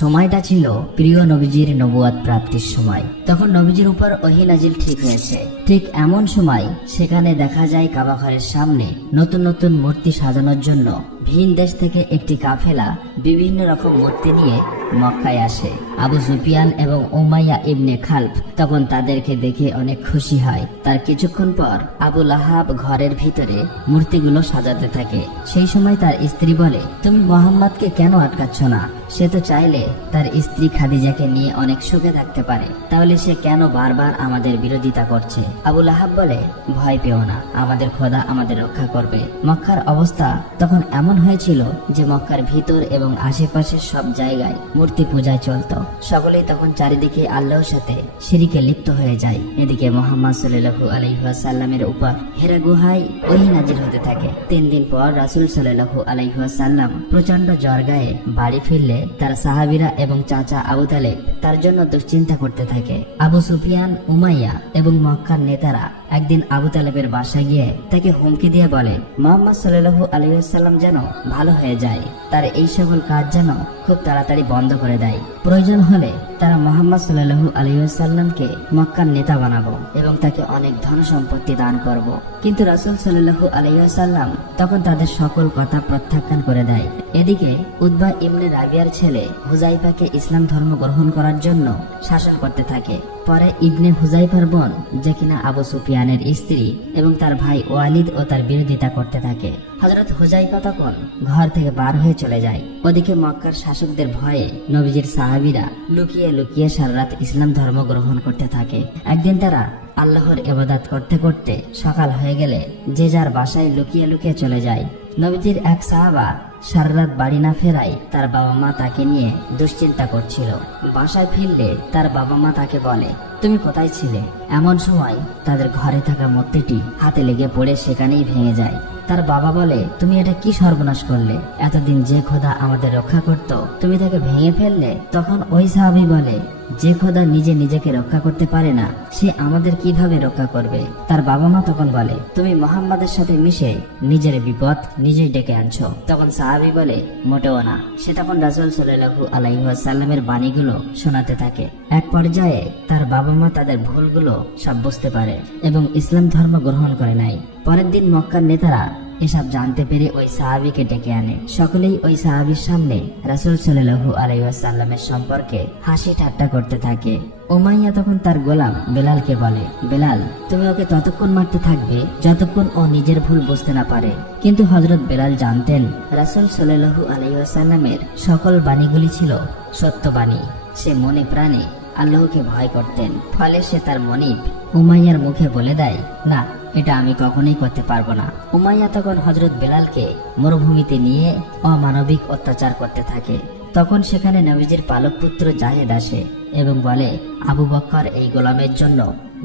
সময়টা ছিল প্রিয় নবীজির নবুয়ত প্রাপ্তির সময়। তখন নবীজির উপর ওহী নাজিল ঠিক হয়েছে। ঠিক এমন সময় সেখানে দেখা যায় কাবা ঘরের সামনে নতুন নতুন মূর্তি সাজানোর জন্য ভিন দেশ থেকে একটি কাফেলা বিভিন্ন রকম মূর্তি নিয়ে মক্কায় আসে। আবু সুফিয়ান এবং উমাইয়া ইবনে খালফ তখন তাদেরকে দেখে অনেক খুশি হয়। তার কিছুক্ষণ পর আবু লাহাব ঘরের ভিতরে মূর্তিগুলো সাজাতে থাকে। সেই সময় তার স্ত্রী বলে, তুমি মোহাম্মদকে কেন আটকাচ্ছ না? সে তো চাইলে তার স্ত্রী খাদিজাকে নিয়ে অনেক সুখে থাকতে পারে, তাহলে সে কেন বারবার আমাদের বিরোধিতা করছে? আবু লাহাব বলে, ভয় পেও না, আমাদের খোদা আমাদের রক্ষা করবে। মক্কার অবস্থা তখন এমন হয়েছিল যে মক্কার ভিতর এবং আশেপাশের সব জায়গায় মূর্তি পূজায় চলত। সকলেই তখন চারিদিকে আল্লাহর সাথে শিরিকে লিপ্ত হয়ে যায়। এদিকে মুহাম্মদ সাল্লাল্লাহু আলাইহি ওয়াসাল্লামের উপর হিরা গুহায় ওহী নাজিল হতে থাকে। 3 দিন পর রাসূল সাল্লাল্লাহু আলাইহি ওয়াসাল্লাম প্রচন্ড জ্বর গায়ে বাড়ি ফিরলে তার সাহাবীরা এবং চাচা আবু তালেব তার জন্য দুশ্চিন্তা করতে থাকে। আবু সুফিয়ান, উমাইয়া এবং মক্কার নেতারা একদিন আবু তালেবের বাসায় গিয়ে তাকে হুমকি দিয়ে বলে, মুহাম্মদ সাল্লাল্লাহু আলাইহি ওয়াসাল্লাম যেন ভালো হয়ে যায়, তার এই সকল কাজ যেন খুব তাড়াতাড়ি বন্ধ করে দেয়। প্রয়োজন হলে তারা মুহাম্মদ সাল্লাল্লাহু আলাইহি ওয়াসাল্লামকে মক্কার নেতা বানাবো এবং তাকে অনেক ধন সম্পত্তি দান করব। কিন্তু রাসূল সাল্লাল্লাহু আলাইহি ওয়াসাল্লাম তখন তাদের সকল কথা প্রত্যাখ্যান করে দেয়। এদিকে উতবা ইবনে রাবিয়ার ছেলে হুযাইফাকে ইসলাম ধর্ম গ্রহণ করার জন্য শাসন করতে থাকে। পরে ইবনে হুযাইফার বোন, যে কিনা আবু সুফিয়ানের স্ত্রী, এবং তার ভাই ওয়ালিদ ও তার বিরোধিতা করতে থাকে। হযরত হুযাইফা তখন ঘর থেকে বার হয়ে চলে যায়। ওদিকে মক্কার শাসকদের ভয়ে নবীজির সাহাবীরা লুকিয়ে লুকিয়ে সারা রাত ইসলাম ধর্ম গ্রহণ করতে থাকে। একদিন তারা আল্লাহর ইবাদত করতে করতে সকাল হয়ে গেলে যে যার বাসায় লুকিয়ে লুকিয়ে চলে যায়। নবীজির এক সাহাবা সারা রাত বাড়ি না ফেরায় তার বাবা মা তাকে নিয়ে দুশ্চিন্তা করছিল। বাসায় ফিরলে তার বাবা মা তাকে বলে, তুমি কোথায় ছিলে? এমন সময় তাদের ঘরে থাকা মূর্তিটি হাতে লেগে পড়ে সেখানেই ভেঙে যায়। তার বাবা বলে, তুমি এটা কি সর্বনাশ করলে? এতদিন যে খোদা আমাদের রক্ষা করত তুমি তাকে ভেঙে ফেললে। তখন ওই সাহাবী বলে, যে খোদা নিজে নিজেকে রক্ষা করতে পারে না সে আমাদের কিভাবে রক্ষা করবে? তার বাবা মা তখন বলে, তুমি মুহাম্মাদের সাথে মিশে নিজের বিপদ নিজেই ডেকে আনছো। তখন সাহাবী বলে, মোটেও না। সে তখন রাসূল সাল্লাল্লাহু আলাইহি ওয়াসাল্লামের বাণীগুলো শোনাতে থাকে। এক পর্যায়ে তার বাবা মা তাদের ভুলগুলো সব বুঝতে পারে এবং ইসলাম ধর্ম গ্রহণ করে নেয়। পরের দিন মক্কার নেতারা এসব জানতে পেরে ওই সাহাবীকে ডেকে আনে। সকলেই ওই সাহাবীর সামনে রাসূল সাল্লাল্লাহু আলাইহি ওয়াসাল্লামের সম্পর্কে হাসি ঠাট্টা করতে থাকে। উমাইয়া তখন তার গোলাম বেলালকে বলে, বেলাল, তুমি ওকে ততক্ষণ মারতে থাকবে যতক্ষণ ও নিজের ভুল বুঝতে না পারে। কিন্তু হযরত বেলাল জানতেন রাসূল সাল্লাল্লাহু আলাইহি ওয়াসাল্লামের সকল বাণীগুলি ছিল সত্য বাণী। সে মনে প্রাণে আল্লাহকে ভয় করতেন। ফলে সে তার মনিব উমাইয়ার মুখে বলে দেয়, না, এটা আমি কখনোই করতে পারবো না। উমাইয়া তখন হযরত বেলালকে মরুভূমিতে নিয়ে অমানবিক অত্যাচার করতে থাকে। তখন সেখানে নবীজির পালক পুত্র জাহেদ আসে এবং বলে, আবু বকর এই গোলামের জন্য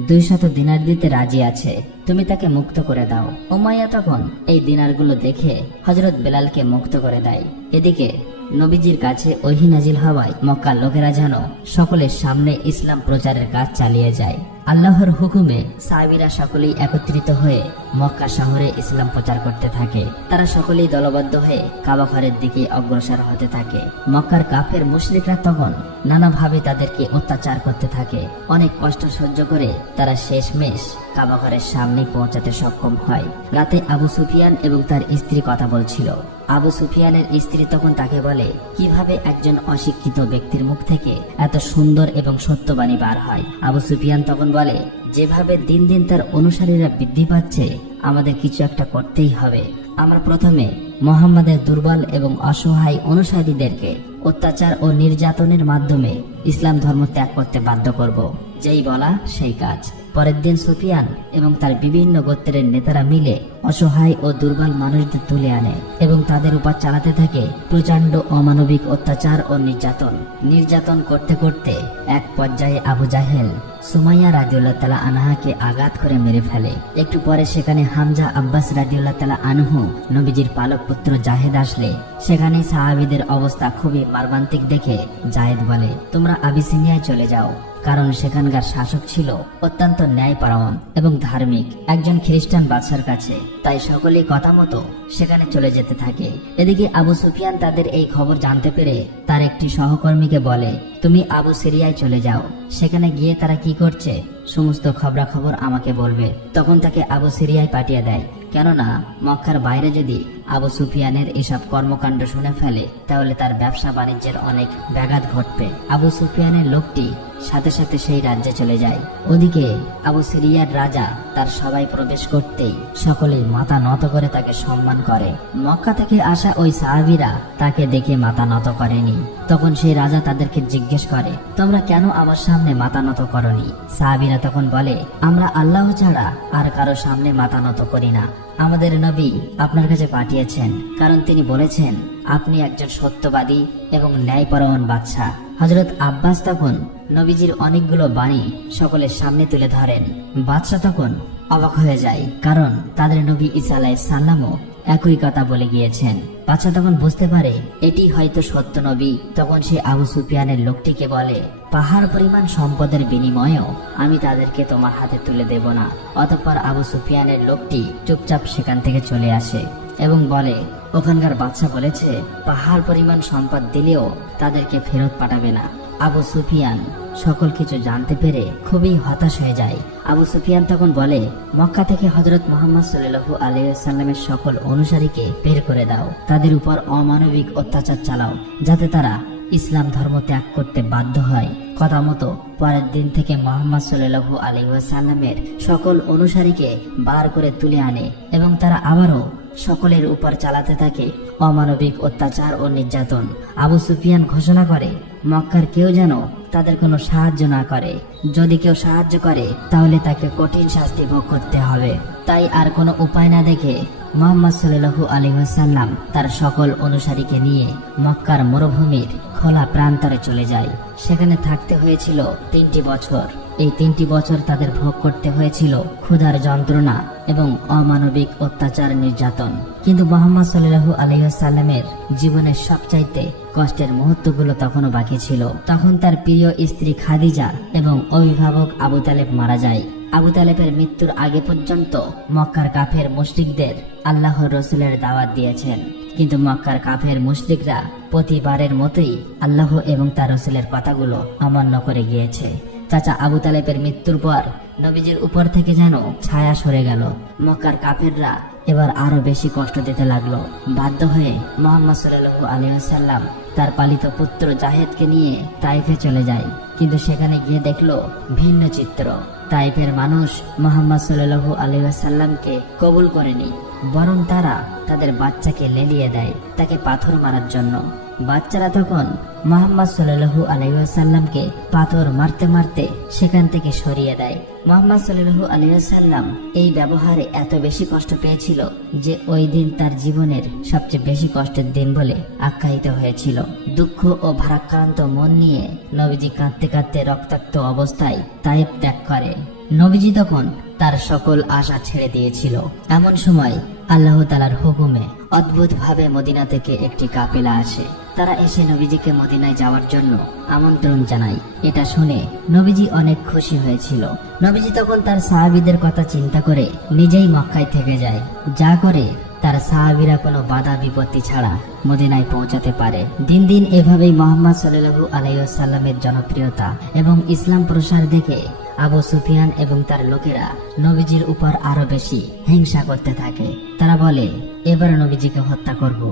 200 দিনার দিতে রাজি আছে, তুমি তাকে মুক্ত করে দাও। উমাইয়া তখন এই দিনারগুলো দেখে হযরত বেলালকে মুক্ত করে দেয়। এদিকে নবীজির কাছে ওহী নাজিল হওয়ায় মক্কার লোকেরা যেন সকলের সামনে ইসলাম প্রচারের কাজ চালিয়ে যায়। আল্লাহর হুকুমে সাহাবীরা সকলেই একত্রিত হয়ে মক্কা শহরে ইসলাম প্রচার করতে থাকে। তারা সকলেই দলবদ্ধ হয়ে কাবা ঘরের দিকে অগ্রসর হতে থাকে। মক্কার কাফের মুশরিকরা তখন নানাভাবে তাদেরকে অত্যাচার করতে থাকে। অনেক কষ্ট সহ্য করে তারা শেষমেশ কাবা ঘরের সামনে পৌঁছাতে সক্ষম হয়। রাতে আবু সুফিয়ান এবং তার স্ত্রী কথা বলছিল। আবু সুফিয়ানের স্ত্রী তখন তাকে বলে, কিভাবে একজন অশিক্ষিত ব্যক্তির মুখ থেকে এত সুন্দর এবং সত্যবাণী বার হয়? আবু সুফিয়ান তখন বলে, যেভাবে দিন দিন তার অনুসারীরা বৃদ্ধি পাচ্ছে আমাদের কিছু একটা করতেই হবে। আমরা প্রথমে মুহাম্মাদের দুর্বল এবং অসহায় অনুসারীদেরকে অত্যাচার ও নির্যাতনের মাধ্যমে ইসলাম ধর্ম ত্যাগ করতে বাধ্য করব। যেই বলা সেই কাজ। পরের দিন সুফিয়ান এবং তার বিভিন্ন গোত্রের নেতারা মিলে অসহায় ও দুর্বল মানুষদের তুলে আনে এবং তাদের উপর চালাতে থাকে প্রচন্ড অমানবিক অত্যাচার ও নির্যাতন করতে করতে এক পর্যায়ে আবু জাহেল সুমাইয়া রাদিয়াল্লাহু তাআলা আনহাকে আঘাত করে মেরে ফেলে। একটু পরে সেখানে হামজা আব্বাস রাদিয়াল্লাহু তাআলা আনহু নবীজির পালক পুত্র জাহেদ আসলে সেখানে সাহাবীদের অবস্থা খুবই মর্মান্তিক দেখে জাহেদ বলে, তোমরা আবিসিনিয়ায় চলে যাও, কারণ সেখানকার শাসক ছিল অত্যন্ত ন্যায়পরায়ণ এবং ধার্মিক। একজন খ্রিস্টান বাদশার কাছে তাই সকলেই কথা মতো সেখানে চলে যেতে থাকে। এদিকে আবু সুফিয়ান তাদের এই খবর জানতে পেরে তার একটি সহকর্মীকে বলে, তুমি আবু সিরিয়ায় চলে যাও, সেখানে গিয়ে তারা কি করছে সমস্ত খবরাখবর আমাকে বলবে। তখন তাকে আবু সিরিয়ায় পাঠিয়ে দেয়, কেননা মক্কার বাইরে যদি আবু সুফিয়ানের এসব কর্মকাণ্ড শুনে ফেলে তাহলে তার ব্যবসা বাণিজ্যের অনেক ব্যাঘাত ঘটবে। আবু সুফিয়ানের লোকটি সাথে সাথে সেই রাজ্যে চলে যায়। ওদিকে আবু সিরিয়ার রাজা তার সবাই প্রবেশ করতেই সকলেই মাথা নত করে তাকে সম্মান করে। মক্কা থেকে আসা ওই সাহাবীরা তাকে দেখে মাথা নত করেনি। তখন সেই রাজা তাদেরকে জিজ্ঞেস করে, তোমরা কেন আমার সামনে মাথা নত করনি? সাহাবীরা তখন বলে, আমরা আল্লাহ ছাড়া আর কারো সামনে মাথা নত করি না। আমাদের নবী আপনার কাছে পাঠিয়েছেন, কারণ তিনি বলেছেন আপনি একজন সত্যবাদী এবং ন্যায়পরায়ণ বাদশাহ। হযরত আব্বাস তখন নবীজির অনেকগুলো বাণী সকলের সামনে তুলে ধরেন। বাদশাহ তখন অবাক হয়ে যায়, কারণ তাদের নবী ঈসা আলাইহিস সালামও একই কথা বলে গিয়েছেন। বাদশাহ তখন বুঝতে পারে এটি হয়তো সত্য নবী। তখন সে আবু সুফিয়ানের লোকটিকে বলে, পাহাড় পরিমাণ সম্পদের বিনিময়েও আমি তাদেরকে তোমার হাতে তুলে দেব না। অতঃপর আবু সুফিয়ানের লোকটি চুপচাপ সেখান থেকে চলে আসে এবং বলে, ওখানকার বাদশাহ বলেছে পাহাড় পরিমাণ সম্পদ দিলেও তাদেরকে ফেরত পাঠাবে না। আবু সুফিয়ান সকল কিছু জানতে পেরে খুবই হতাশ হয়ে যায়। আবু সুফিয়ান তখন বলে, মক্কা থেকে হযরত মুহাম্মদ সাল্লাল্লাহু আলাইহি ওয়াসাল্লামের সকল অনুসারীকে বের করে দাও, তাদের উপর অমানবিক অত্যাচার চালাও, যাতে তারা ইসলাম ধর্ম ত্যাগ করতে বাধ্য হয়। কথা মতো পরের দিন থেকে মুহাম্মদ সাল্লাল্লাহু আলাইহি ওয়াসাল্লামের সকল অনুসারীকে বার করে তুলে আনে এবং তারা আবারও সকলের উপর চালাতে থাকে অমানবিক অত্যাচার ও নির্যাতন। আবু সুফিয়ান ঘোষণা করে, মক্কার কেউ যেন তাদের কোনো সাহায্য না করে। যদি কেউ সাহায্য করে তাহলে তাকে কঠিন শাস্তি ভোগ করতে হবে। তাই আর কোনো উপায় না দেখে মুহাম্মদ সাল্লাল্লাহু আলাইহি ওয়াসাল্লাম তার সকল অনুসারীকে নিয়ে মক্কার মরুভূমির খোলা প্রান্তরে চলে যায়। সেখানে থাকতে হয়েছিল 3টি বছর। এই 3টি বছর তাদের ভোগ করতে হয়েছিল ক্ষুধার যন্ত্রণা এবং অমানবিক অত্যাচার নির্যাতন। কিন্তু মুহাম্মদ সাল্লাল্লাহু আলাইহি ওয়াসাল্লামের জীবনের সবচাইতে কষ্টের মুহূর্তগুলো তখনও বাকি ছিল। তখন তার প্রিয় স্ত্রী খাদিজা এবং অভিভাবক আবু তালেব মারা যায়। আবু তালেবের মৃত্যুর আগে পর্যন্ত মক্কার কাফের মুশরিকদের আল্লাহর রসুলের দাওয়াত দিয়েছেন, কিন্তু মক্কার কাফের মুশরিকরা প্রতিবারের মতোই আল্লাহ এবং তার রসুলের কথাগুলো অমান্য করে গিয়েছে। চাচা আবু তালেবের মৃত্যুর পর নবীজির উপর থেকে যেন ছায়া সরে গেল। মক্কার কাফেররা এবার আরো বেশি কষ্ট দিতে লাগলো। বাধ্য হয়ে মুহাম্মদ সাল্লাল্লাহু আলাইহি ওয়াসাল্লাম তার পালিত পুত্র জাহেদকে নিয়ে তাইফে চলে যায়, কিন্তু সেখানে গিয়ে দেখলো ভিন্ন চিত্র। তাইফের মানুষ মুহাম্মদ সাল্লাল্লাহু আলাইহি ওয়াসাল্লামকে কবুল করেনি, বরং তারা তাদের বাচ্চাকে লেলিয়ে দেয় তাকে পাথর মারার জন্য। বাচ্চারা তখন মুহাম্মদ সাল্লাল্লাহু আলাইহি ওয়াসাল্লামকে পাথর মারতে মারতে সেখান থেকে সরিয়ে দেয়। মুহাম্মদ সাল্লাল্লাহু আলাইহি ওয়াসাল্লাম এই ব্যবহারে এত বেশি কষ্ট পেয়েছিল যে ওই দিন তার জীবনের সবচেয়ে বেশি কষ্টের দিন বলে আখ্যায়িত হয়েছিল। দুঃখ ও ভারাক্রান্ত মন নিয়ে নবীজি কাঁদতে কাঁদতে রক্তাক্ত অবস্থায় তায়েফ ত্যাগ করে। নবীজি তখন তার সকল আশা ছেড়ে দিয়েছিল। এমন সময় আল্লাহ তাআলার হুকুমে অদ্ভুতভাবে মদিনা থেকে একটি কাফেলা আসে। তারা এসে নবীজিকে মদিনায় যাওয়ার জন্য আমন্ত্রণ জানায়। এটা শুনে নবীজি অনেক খুশি হয়েছিল। নবীজি তখন তার সাহাবীদের কথা চিন্তা করে নিজেই মক্কায় থেকে যায়, যা করে তার সাহাবীরা কোনো বাধা বিপত্তি ছাড়া মদিনায় পৌঁছাতে পারে। দিন দিন এভাবেই মুহাম্মদ সাল্লাল্লাহু আলাইহি ওয়াসাল্লামের জনপ্রিয়তা এবং ইসলাম প্রসার দেখে আবু সুফিয়ান এবং তার লোকেরা নবীজির উপর আরো বেশি হিংসা করতে থাকে। তারা বলে, এবার নবীজিকে হত্যা করব।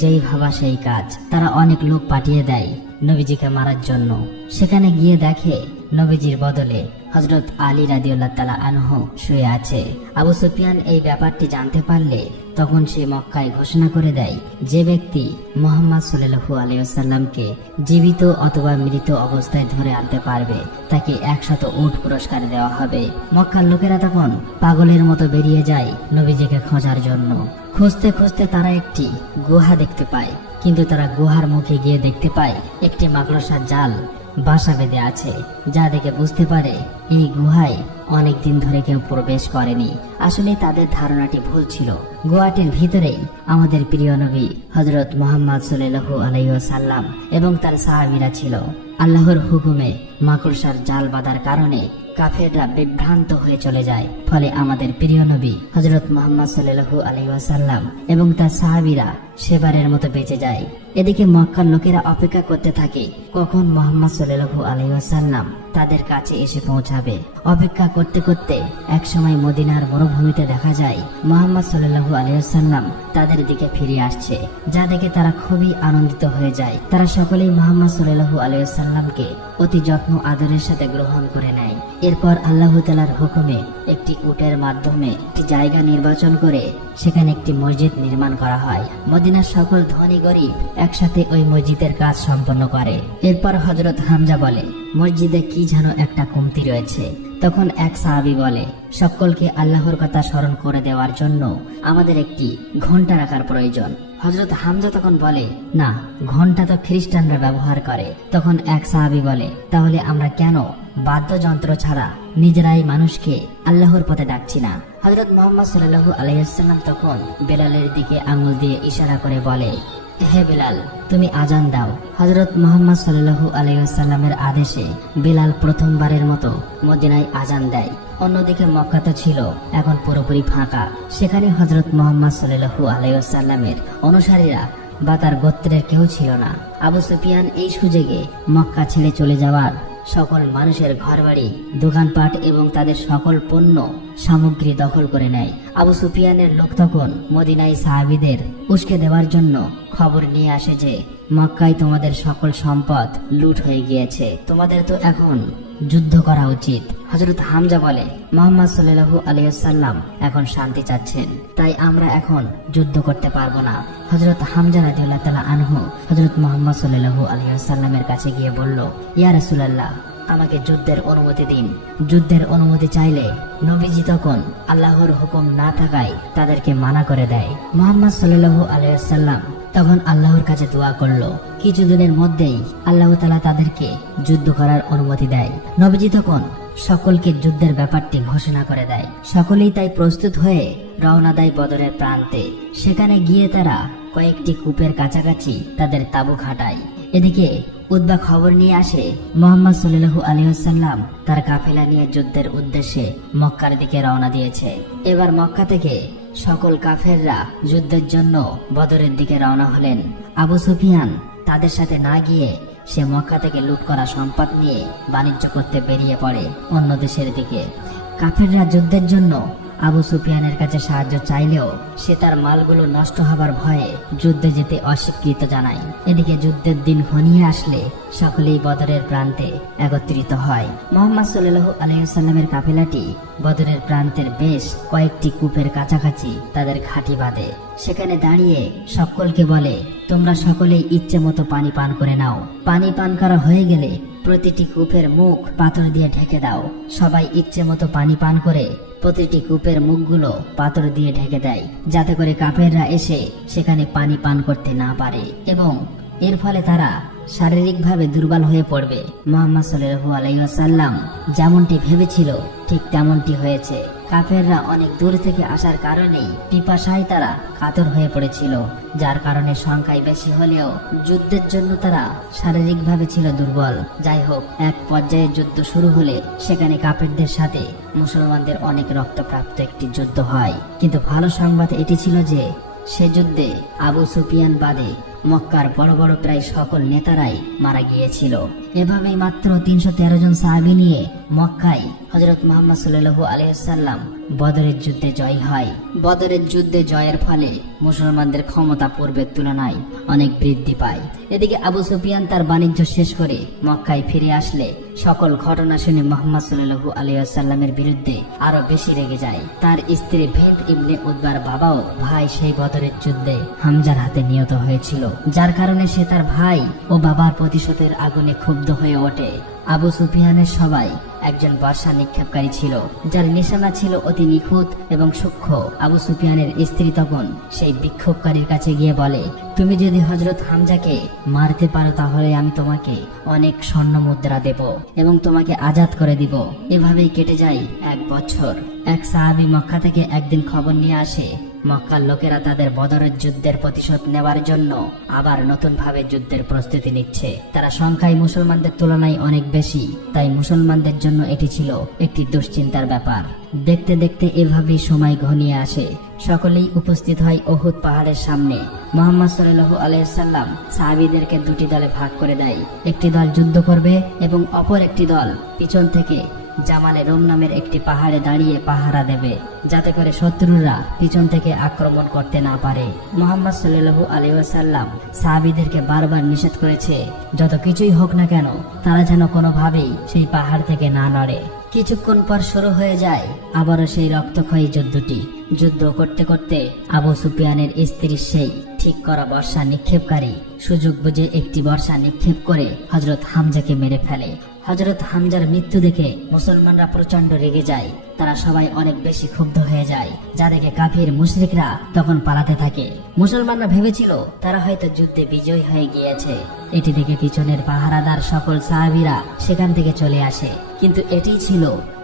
যেই ভাবা সেই কাজ। তারা অনেক লোক পাঠিয়ে দেয় নবীজিকে মারার জন্য। সেখানে গিয়ে দেখে নবীজির বদলে হযরত আলী রাদিয়াল্লাহু তাআলা আনহু শুয়ে আছে। আবু সুফিয়ান এই ব্যাপারটি জানতে পারলে তখন সে মক্কায় ঘোষণা করে দেয়, যে ব্যক্তি মুহাম্মদ সাল্লাল্লাহু আলাইহি ওয়াসাল্লামকে জীবিত অথবা মৃত অবস্থায় ধরে আনতে পারবে তাকে 100 উট পুরস্কার দেওয়া হবে। মক্কার লোকেরা তখন পাগলের মতো বেরিয়ে যায় নবীজিকে খোঁজার জন্য। খুঁজতে খুঁজতে তারা একটি গুহা দেখতে পায়, কিন্তু তারা গুহার মুখে গিয়ে দেখতে পায় একটি মাকড়সার জাল বাসা বেঁধে আছে, যা দেখে বুঝতে পারে এই গুহায় অনেক দিন ধরে কেউ প্রবেশ করেনি। আসলে তাদের ধারণাটি ভুল ছিল। গুহাটির ভিতরেই আমাদের প্রিয় নবী হযরত মুহাম্মদ সাল্লাল্লাহু আলাইহি ওয়াসাল্লাম এবং তার সাহাবীরা ছিল। আল্লাহর হুকুমে মাকড়সার জাল বাঁধার কারণে কাফেররা বিভ্রান্ত হয়ে চলে যায়। ফলে আমাদের প্রিয় নবী হযরত মুহাম্মদ সাল্লাল্লাহু আলাইহি ওয়াসাল্লাম এবং তার সাহাবীরা সেবারের মতো বেঁচে যায়। এদিকে মক্কার লোকেরা অপেক্ষা করতে থাকে কখন মুহাম্মদ সাল্লাল্লাহু আলাইহি ওয়াসাল্লাম তাদের কাছে এসে পৌঁছাবে। অপেক্ষা করতে করতে একসময় মদিনার মরুভূমিতে দেখা যায় মুহাম্মদ সাল্লাল্লাহু আলাইহি ওয়াসাল্লাম তাদের দিকে ফিরে আসছে, যা দেখে তারা খুবই আনন্দিত হয়ে যায়। তারা সকলেই মুহাম্মদ সাল্লাল্লাহু আলাইহি ওয়াসাল্লামকে অতি যত্ন আদরের সাথে গ্রহণ করে নেয়। এরপর আল্লাহ তাআলার হুকুমে একটি উটের মাধ্যমে একটি জায়গা নির্বাচন করে সেখানে একটি মসজিদ নির্মাণ করা হয়। মদিনার সকল ধনী গরিব একসাথে ওই মসজিদের কাজ সম্পন্ন করে। এরপর হযরত হামজা বলে, মসজিদে কি যেন একটা কমতি রয়েছে। তখন এক সাহাবী বলে, সকলকে আল্লাহর কথা স্মরণ করে দেওয়ার জন্য আমাদের একটি ঘন্টা রাখার প্রয়োজন। হযরত হামজা তখন বলে, না, ঘন্টা তো খ্রিস্টানরা ব্যবহার করে। তখন এক সাহাবী বলে, তাহলে আমরা কেন বাদ্যযন্ত্র ছাড়া নিজেরাই মানুষকে আল্লাহর পথে ডাকছি না? হযরত মুহাম্মদ সাল্লাল্লাহু আলাইহি ওয়াসাল্লাম তখন বেলালের দিকে আঙুল দিয়ে ইশারা করে বলে, হে বেলাল, তুমি আজান দাও। হযরত মুহাম্মদ সাল্লাল্লাহু আলাইহি ওয়াসাল্লামের আদেশে বেলাল প্রথমবারের মতো মদিনায় আজান দেয়। অন্যদিকে মক্কা তো ছিল এখন পুরোপুরি ফাঁকা। সেখানে হযরত মুহাম্মদ সাল্লাল্লাহু আলাইহি ওয়াসাল্লামের অনুসারীরা বা তার গোত্রের কেউ ছিল না। আবু সুফিয়ান এই সুযোগে মক্কা ছেড়ে চলে যাওয়ার সকল মানুষের ঘরবাড়ি, দোকানপাট এবং তাদের সকল পণ্য সামগ্রী দখল করে নেয়। আবু সুফিয়ানের লোক তখন মদিনায় সাহাবীদের উস্কে দেওয়ার জন্য খবর নিয়ে আসে যে মক্কায় তোমাদের সকল সম্পদ লুট হয়ে গিয়েছে, তোমাদের তো এখন যুদ্ধ করা উচিত। হযরত হামজা বলে, মুহাম্মদ সাল্লাল্লাহু আলাইহি ওয়াসাল্লাম এখন শান্তি চাচ্ছেন, তাই আমরা এখন যুদ্ধ করতে পারবো না। হযরত হামজা রাদিয়াল্লাহু তাআলা আনহু হযরত মুহাম্মদ সাল্লাল্লাহু আলাইহি ওয়াসাল্লামের কাছে গিয়ে বলল, ইয়া রাসূলুল্লাহ, আমাকে যুদ্ধের অনুমতি দিন। যুদ্ধের অনুমতি চাইলে নবীজি তখন আল্লাহর হুকুম না থাকায় তাদেরকে মানা করে দেয়। মুহাম্মদ সাল্লাল্লাহু আলাইহি ওয়াসাল্লাম তখন আল্লাহর কাছে দোয়া করলো। কিছুদিনের মধ্যেই আল্লাহ তাআলা তাদেরকে যুদ্ধ করার অনুমতি দেয়। নবীজি তখন সকলকে যুদ্ধের ব্যাপারটি ঘোষণা করে দেয়। সকলেই তাই প্রস্তুত হয়ে রওনা দেয় বদরের প্রান্তে। সেখানে গিয়ে তারা কয়েকটি কূপের কাছাকাছি তাদের তাঁবু খাটায়। এদিকে উতবা খবর নিয়ে আসে মুহাম্মদ সাল্লাল্লাহু আলাইহি ওয়াসাল্লাম তার কাফেলা নিয়ে যুদ্ধের উদ্দেশ্যে মক্কার দিকে রওনা দিয়েছে। এবার মক্কা থেকে সকল কাফেররা যুদ্ধের জন্য বদরের দিকে রওনা হলেন। আবু সুফিয়ান তাদের সাথে না গিয়ে সে মক্কা থেকে লুট করা সম্পদ নিয়ে বাণিজ্য করতে বেরিয়ে পড়ে অন্য দেশের দিকে। কাফেররা যুদ্ধের জন্য আবু সুফিয়ানের কাছে সাহায্য চাইলেও সে তার মালগুলো নষ্ট হবার ভয়ে যুদ্ধে যেতে অস্বীকৃত জানায়। এদিকে যুদ্ধের দিন ঘনিয়ে আসলে সকলেই বদরের প্রান্তে একত্রিত হয়। মুহাম্মদ সাল্লাল্লাহু আলাইহি ওয়াসাল্লামের কাফেলাটি বদরের প্রান্তের বেশ কয়েকটি কূপের কাছাকাছি তাদের ঘাঁটি বাঁধে। সেখানে দাঁড়িয়ে সকলকে বলে, তোমরা সকলেই ইচ্ছে মতো পানি পান করে নাও। পানি পান করা হয়ে গেলে প্রতিটি কূপের মুখ পাথর দিয়ে ঢেকে দাও। সবাই ইচ্ছে মতো পানি পান করে প্রতিটি কূপের মুখগুলো পাথর দিয়ে ঢেকে দেয়, যাতে করে কাফেররা এসে সেখানে পানি পান করতে না পারে এবং এর ফলে তারা শারীরিকভাবে দুর্বল হয়ে পড়বে। মুহাম্মদ সাল্লাল্লাহু আলাইহি ওয়াসাল্লাম যেমনটি ভেবেছিল ঠিক তেমনটি হয়েছে। কাফেররা অনেক দূর থেকে আসার কারণেই পিপাসায় তারা কাতর হয়ে পড়েছিল, যার কারণে সংখ্যায় বেশি হলেও যুদ্ধের জন্য তারা শারীরিকভাবে ছিল দুর্বল। যাই হোক, এক পর্যায়ে যুদ্ধ শুরু হলে সেখানে কাফেরদের সাথে মুসলমানদের অনেক রক্তপ্রাপ্ত একটি যুদ্ধ হয়। কিন্তু ভালো সংবাদ এটি ছিল যে সে যুদ্ধে আবু সুফিয়ান বাদে মক্কার বড় বড় প্রায় সকল নেতারাই মারা গিয়েছিল। এভাবেই মাত্র 313 জন সাহাবী নিয়ে মক্কায় হযরত মুহাম্মদ সাল্লাল্লাহু আলাইহি ওয়াসাল্লাম বদরের যুদ্ধে জয় হয়। বদরের যুদ্ধে জয়ের ফলে মুসলমানদের ক্ষমতা পূর্বের তুলনায় অনেক বৃদ্ধি পায়। এদিকে আবু সুফিয়ান তার বাণিজ্য শেষ করে মক্কায় ফিরে আসলে সকল ঘটনা শুনে মুহাম্মদ সাল্লাল্লাহু আলাইহি ওয়াসাল্লামের বিরুদ্ধে আরো বেশি রেগে যায়। তার স্ত্রী হিন্দ ইবনে উতবার বাবাও ভাই সেই বদরের যুদ্ধে হামজার হাতে নিহত হয়েছিল, যার কারণে সে তার ভাই ও বাবার প্রতিশোধের আগুনে ক্ষুব্ধ হয়ে ওঠে। আবু সুফিয়ানের সবাই একজন বর্ষা নিক্ষেপকারী ছিল, যার নিশানা ছিল অতি নিখুঁত এবং সূক্ষ্ম। আবু সুফিয়ানের স্ত্রী তখন সেই বিক্ষোভকারীর কাছে গিয়ে বলে, তুমি যদি হযরত হামজাকে মারতে পারো তাহলে আমি তোমাকে অনেক স্বর্ণ মুদ্রা দেব এবং তোমাকে আজাদ করে দিব। এভাবেই কেটে যায় 1 বছর। এক সাহাবী মক্কা থেকে একদিন খবর নিয়ে আসে মক্কার লোকেরা তাদের বদরের যুদ্ধের প্রতিশোধ নেওয়ার জন্য আবার নতুনভাবে যুদ্ধের প্রস্তুতি নিচ্ছে। তারা সংখ্যায় মুসলমানদের তুলনায় অনেক বেশি, তাই মুসলমানদের জন্য এটি ছিল একটি দুশ্চিন্তার ব্যাপার। দেখতে দেখতে এভাবেই সময় ঘনিয়ে আসে। সকলেই উপস্থিত হয় উহুদ পাহাড়ের সামনে। মুহাম্মদ সাল্লাল্লাহু আলাইহি সাল্লাম সাহাবীদেরকে দুটি দলে ভাগ করে দেয়। একটি দল যুদ্ধ করবে এবং অপর একটি দল পিছন থেকে জামালে রোম নামের একটি পাহাড়ে দাঁড়িয়ে পাহারা দেবে, যাতে করে শত্রুরা পিছন থেকে আক্রমণ করতে না পারে। মুহাম্মদ সাল্লাল্লাহু আলাইহি ওয়াসাল্লাম সাহাবীদেরকে বারবার নিষেধ করেছে, যত কিছুই হোক না কেন তারা যেন কোনোভাবেই সেই পাহাড় থেকে না নড়ে। কিছুক্ষণ পর শুরু হয়ে যায় আবারও সেই রক্তক্ষয়ী যুদ্ধটি। যুদ্ধ করতে করতে আবু সুফিয়ানের স্ত্রী সেই ঠিক করা বর্ষা নিক্ষেপকারী সুযোগ বুঝে একটি বর্ষা নিক্ষেপ করে হযরত হামজাকে মেরে ফেলে। হযরত হামজার মৃত্যু দেখে মুসলমানরা প্রচন্ড রেগে যায়। তারা সবাই অনেক বেশি ক্ষুব্ধ হয়ে যায়, যা দেখে কাফির মুশরিকরা তখন পালাতে থাকে। মুসলমানরা ভেবেছিল তারা হয়তো যুদ্ধে বিজয়ী হয়ে গিয়েছে। এটি দেখে পিছনের পাহারাদার সকল সাহাবীরা সেখান থেকে চলে আসে, কিন্তু এটিই ছিল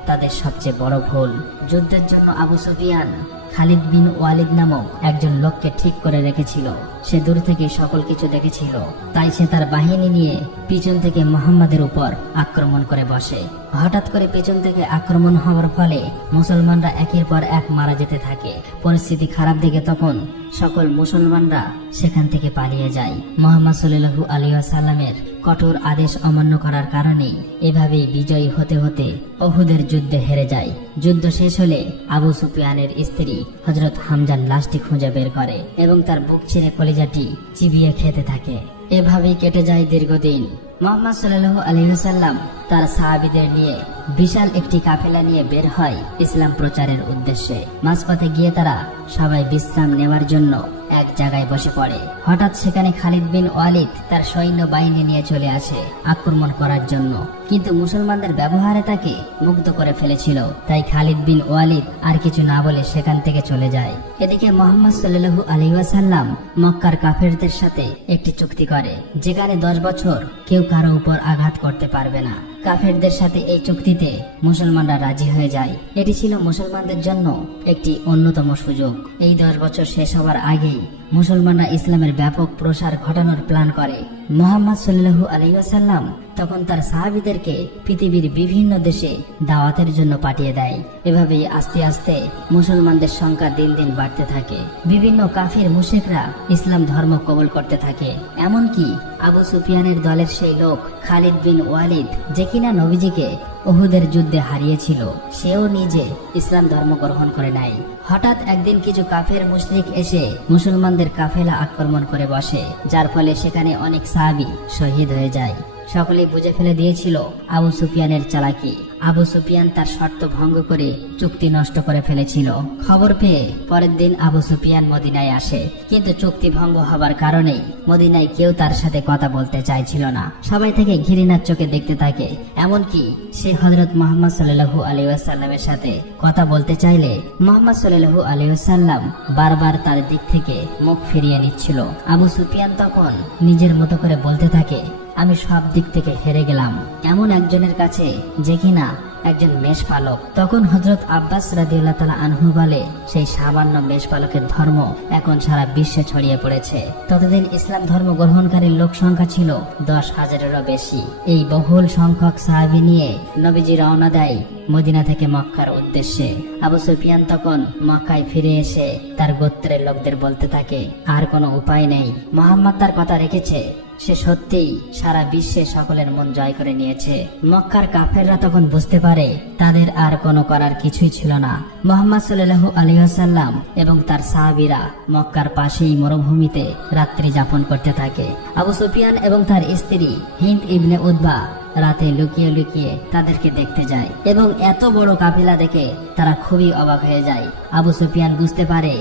তাদের সবচেয়ে বড় ভুল। যুদ্ধের জন্য আবু সুফিয়ান খালিদ বিন ওয়ালিদ নামক একজন লোককে ঠিক করে রেখেছিল। সে দূর থেকে সকল কিছু দেখেছিল, তাই সে তার বাহিনী নিয়ে পিছন থেকে মুহাম্মাদের উপর আক্রমণ করে বসে। হঠাৎ করে পিছন থেকে আক্রমণ হওয়ার ফলে মুসলমানরা একের পর এক মারা যেতে থাকে। পরিস্থিতি খারাপ দেখে তখন সকল মুসলমানরা সেখান থেকে পালিয়ে যায়। মুহাম্মদ সাল্লাল্লাহু আলাইহি ওয়াসাল্লামের কঠোর আদেশ অমান্য করার কারণেই এভাবেই বিজয়ী হতে হতে উহুদের যুদ্ধে হেরে যায়। যুদ্ধ শেষ হলে আবু সুফিয়ানের স্ত্রী হযরত হামজার লাশটি খুঁজে বের করে এবং তার বুক ছিঁড়ে কলিজাটি চিবিয়ে খেতে থাকে। এভাবেই কেটে যায় দীর্ঘদিন। মুহাম্মদ সাল্লাল্লাহু আলাইহি ওয়াসাল্লাম তার সাহাবীদের নিয়ে বিশাল একটি কাফেলা নিয়ে বের হয় ইসলাম প্রচারের উদ্দেশ্যে। মাঝপথে গিয়ে তারা সবাই বিশ্রাম নেওয়ার জন্য এক জায়গায় বসে পড়ে। হঠাৎ সেখানে খালিদ বিন ওয়ালিদ তার সৈন্য বাহিনী নিয়ে চলে আসে আক্রমণ করার জন্য, কিন্তু মুসলমানদের ব্যবহারে তাকে মুগ্ধ করে ফেলেছিল। তাই খালিদ বিন ওয়ালিদ আর কিছু না বলে সেখান থেকে চলে যায়। এদিকে মুহাম্মদ সাল্লাল্লাহু আলাইহি ওয়াসাল্লাম মক্কার কাফেরদের সাথে একটি চুক্তি করে, যেখানে 10 বছর কেউ কারো উপর আঘাত করতে পারবে না। কাফেরদের সাথে এই চুক্তিতে মুসলমানরা রাজি হয়ে যায়। এটি ছিল মুসলমানদের জন্য একটি অন্যতম সুযোগ। এই 10 বছর শেষ হওয়ার আগেই মুসলমানরা ইসলামের ব্যাপক প্রসার ঘটানোর প্ল্যান করে। মুহাম্মদ সাল্লাল্লাহু আলাইহি ওয়াসাল্লাম তখন তার সাহাবীদেরকে পৃথিবীর বিভিন্ন দেশে দাওয়াতের জন্য পাঠিয়ে দেয়। এভাবেই আস্তে আস্তে মুসলমানদের সংখ্যা দিন দিন বাড়তে থাকে। বিভিন্ন কাফির মুশরিকরা ইসলাম ধর্ম কবুল করতে থাকে। এমনকি আবু সুফিয়ানের দলের সেই লোক খালিদ বিন ওয়ালিদ, যে কিনা নবীজিকে উহুদের যুদ্ধে হারিয়েছিল, সেও নিজে ইসলাম ধর্ম গ্রহণ করে নেয়। হঠাৎ একদিন কিছু কাফের মুশরিক এসে মুসলমানদের কাফেলা আক্রমণ করে বসে, যার ফলে সেখানে অনেক সাহাবী শহীদ হয়ে যায়। সকলে বুঝে ফেলে দিয়েছিল আবু সুফিয়ানের চালাকি। আবু সুফিয়ান তার শর্ত ভঙ্গ করে চুক্তি নষ্ট করে ফেলেছিল। খবর পেয়ে পরের দিন আবু সুফিয়ান মদিনায় আসে, কিন্তু চুক্তি ভঙ্গ হবার কারণেই মদিনায় কেউ তার সাথে কথা বলতে চাইছিল না। সবাই থেকে ঘৃণার চোখে দেখতে থাকে। এমনকি সে হযরত মুহাম্মদ সাল্লাল্লাহু আলাইহি ওয়াসাল্লামের সাথে কথা বলতে চাইলে মুহাম্মদ সাল্লাল্লাহু আলাইহি ওয়াসাল্লাম বারবার তার দিক থেকে মুখ ফিরিয়ে নিচ্ছিল। আবু সুফিয়ান তখন নিজের মতো করে বলতে থাকে, আমি সব দিক থেকে হেরে গেলাম এমন একজনের কাছে, যে কিনা একজন মেষপালক। তখন হযরত আব্বাস রাদিয়াল্লাহু তাআলা আনহু বলে, সেই সামান্য মেষপালকের ধর্ম এখন সারা বিশ্বে ছড়িয়ে পড়েছে। ততদিন ইসলাম ধর্ম গ্রহণকারীর লোক সংখ্যা ছিল 10,000-এরও বেশি। এই বহুল সংখ্যক সাহাবী নিয়ে নবীজি রওনা দেয় মদিনা থেকে মক্কার উদ্দেশ্যে। আবু সুফিয়ান তখন মক্কায় ফিরে এসে তার গোত্রের লোকদের বলতে থাকে, আর কোনো উপায় নেই, মুহাম্মদ তার কথা রেখেছে। সে সত্যিই সারা বিশ্বে সকলের মন জয় করে নিয়েছে। মক্কার কাফেররা তখন বুঝতে পারে তাদের আর কোনো করার কিছুই ছিল না। মুহাম্মদ সাল্লাল্লাহু আলাইহি ওয়াসাল্লাম এবং তার সাহাবীরা মক্কার পাশেই মরুভূমিতে রাত্রি যাপন করতে থাকে। আবু সুফিয়ান এবং তার স্ত্রী হিন্দ ইবনে উতবা রাতে লুকিয়ে লুকিয়ে তাদেরকে দেখতে যায় এবং এত বড় কাফেলা দেখে তারা খুবই অবাক হয়ে যায়। আবু সুফিয়ান বুঝতে পারে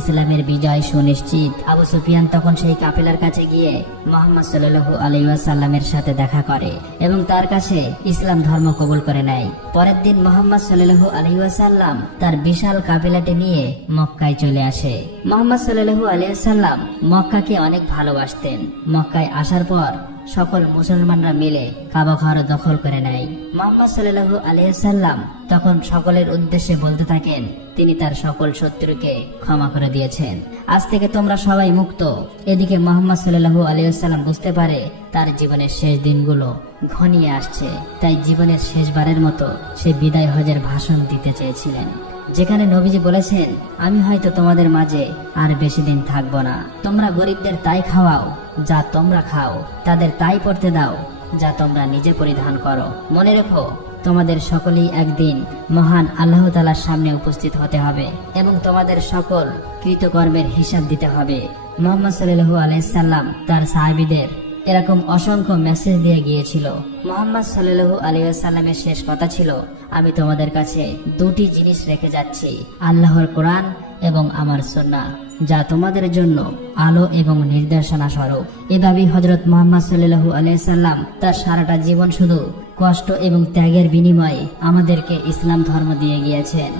ইসলামের বিজয় সুনিশ্চিত। আবু সুফিয়ান তখন সেই কাফেলার কাছে গিয়ে মুহাম্মদ সাল্লাল্লাহু আলাইহি ওয়াসাল্লামের সাথে দেখা করে এবং তার কাছে ইসলাম ধর্ম কবুল করে নেয়। পরের দিন মুহাম্মদ সাল্লাল্লাহু আলাইহি ওয়াসাল্লাম তার বিশাল কাফেলাটি নিয়ে মক্কায় চলে আসে। মুহাম্মদ সাল্লাল্লাহু আলাইহি ওয়াসাল্লাম মক্কাকে অনেক ভালোবাসতেন। মক্কায় আসার পর সকল মুসলমানরা মিলে কাবা ঘর দখল করে নেয়। মুহাম্মদ সাল্লাল্লাহু আলাইহি সাল্লাম তখন সকলের উদ্দেশ্যে বলতে থাকেন, তিনি তার সকল শত্রুকে ক্ষমা করে দিয়েছেন, আজ থেকে তোমরা সবাই মুক্ত। এদিকে মুহাম্মদ সাল্লাল্লাহু আলাইহি সাল্লাম বুঝতে পারে তার জীবনের শেষ দিনগুলো ঘনিয়ে আসছে, তাই জীবনের শেষবারের মতো সে বিদায় হজের ভাষণ দিতে চেয়েছিলেন, যেখানে নবীজি বলেছেন, আমি হয়তো তোমাদের মাঝে আর বেশি দিন থাকবো না। তোমরা গরিবদের তাই খাওয়াও যা তোমরা খাও, তাদের তাই পড়তে দাও যা তোমরা নিজে পরিধান করো। মনে রেখো, তোমাদের সকলেই একদিন মহান আল্লাহ তাআলার সামনে উপস্থিত হতে হবে এবং তোমাদের সকল কৃতকর্মের হিসাব দিতে হবে। মুহাম্মদ সাল্লাল্লাহু আলাইহি সাল্লাম তার সাহাবীদের এরকম অসংখ্য মেসেজ দিয়ে গিয়েছিল। মুহাম্মদ সাল্লাল্লাহু আলাইহি সাল্লামের শেষ কথা ছিল, আমি তোমাদের কাছে দুটি জিনিস রেখে যাচ্ছি, আল্লাহর কোরআন এবং আমার সুন্নাহ, যা তোমাদের জন্য আলো এবং নির্দেশনা স্বরূপ। এভাবেই হযরত মুহাম্মদ সাল্লাল্লাহু আলাইহি সাল্লাম তার সারাটা জীবন শুধু কষ্ট এবং ত্যাগের বিনিময়ে আমাদেরকে ইসলাম ধর্ম দিয়ে গিয়েছেন।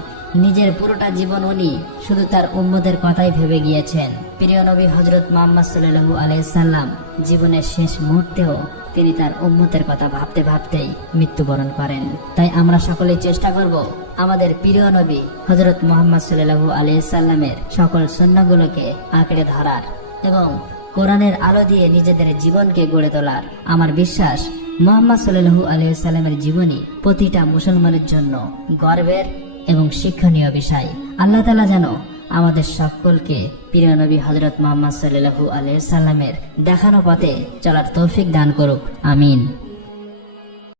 নিজের পুরোটা জীবন উনি শুধু তার উম্মতের কথাই ভেবে গিয়েছেন। প্রিয় নবী হযরত মুহাম্মদ সাল্লাল্লাহু আলাইহি সাল্লাম জীবনের শেষ মুহূর্তেও তিনি তার উম্মতের কথা ভাবতে ভাবতেই মৃত্যুবরণ করেন। তাই আমরা সকলেই চেষ্টা করব আমাদের প্রিয় নবী হযরত মুহাম্মদ সাল্লাল্লাহু আলাইহি সাল্লামের সকল সুন্নাহগুলোকে আঁকড়ে ধরার এবং কোরআনের আলো দিয়ে নিজেদের জীবনকে গড়ে তোলার। আমার বিশ্বাস মুহাম্মদ সাল্লাল্লাহু আলাইহি সাল্লামের জীবনী প্রতিটা মুসলমানের জন্য গর্বের এবং শিক্ষণীয় বিষয়। আল্লাহ তাআলা যেন আমাদের সকলকে প্রিয় নবী হযরত মুহাম্মদ সাল্লাল্লাহু আলাইহি সাল্লামের দেখানো পথে চলার তৌফিক দান করুক। আমিন।